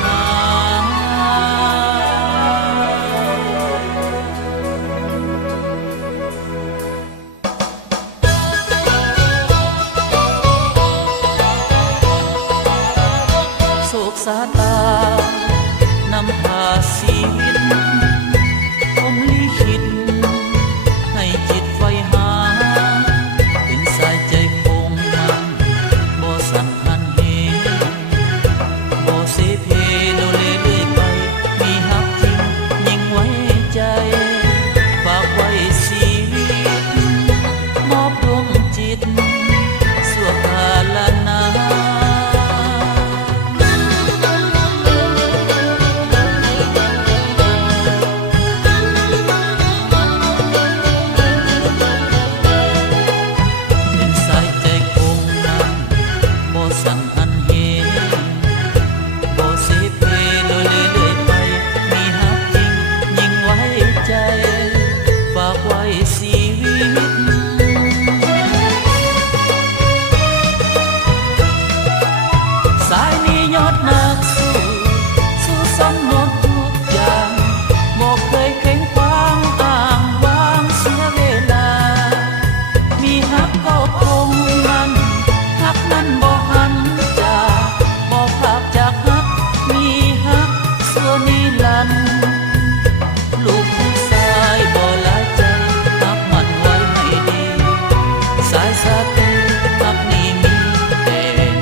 หาโศกสาตานำพาชีวิตผมลิขิตให้จิตไฟหาเป็นสายใจคงมันบ่สั่นหันเหบ่เสเพโลเลเรื่อยไปมีฮักจริงยิ่งไว้ใจฝากไว้ชีวิตมอบดวงจิตสั่วกาลนานสั่งหันเหบ่เสเพโดยเรื่อยไปมีฮักจริงยิ่งไว้ใจฝากไว้ชีวิตสายนี้ยอดนักสู้สมหมดทุกอย่างบ่เคยเข็งควางอ้างวางเสียเวลามีฮักก็คงมันฮักนั้นบ่หันบ่ภาพจากฮักมีฮักส่วนนิรันดร์ลูกผู้ชายบ่หลายใจฮักมันไว้ให้ดีสายสาธุฮักนี้มีแต่หนึ่ง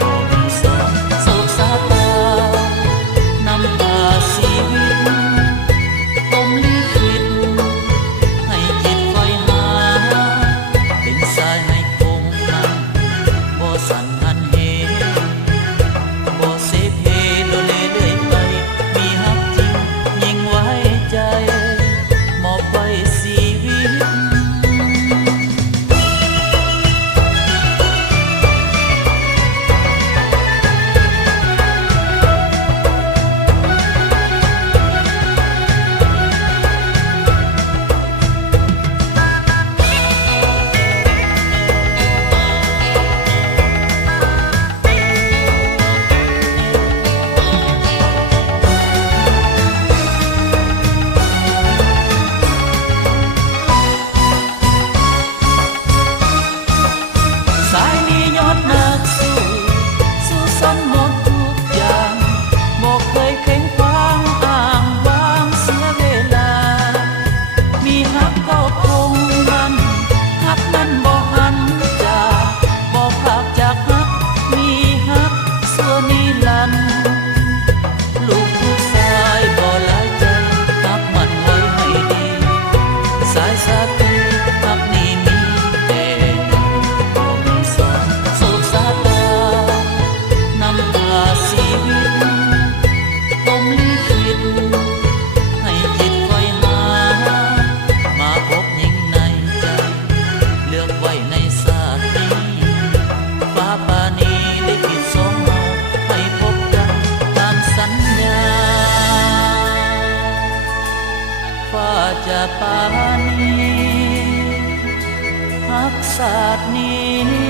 บ่มีสองโศกสาตานำพาชีวิตผมลิขิตให้จิตไฟหาเป็นสายให้คงมันบ่สั่นหันเหบ่เสเพโลเลเรื่อยไปมีฮักจริงยิ่งไว้ใจมอบไว้ชีวิตสายนี้ยอดนักสู้สมหมดทุกอย่างบ่เคยเข็งควางอ้างวางเสียเวลามีฮักก็คงมันฮักนั้นบ่หันจากบ่พากจากฮักมีฮักส่วนนิรันดร์ลูกผู้ชายบ่หลายใจฮักมันไว้ให้ดีสายสาธุฮักนี้มีแต่หนึ่งบ่มีสองโศกสาตานำพาชีวิตผมลิขิตให้จิตไฟหามาพบหญิงในใจเลือกไว้ในชาตินี้ฟ้าปานีลิขิตสองเราให้พบกันตามสัญญาฟ้าจะปานีฮักศาสตร์นี้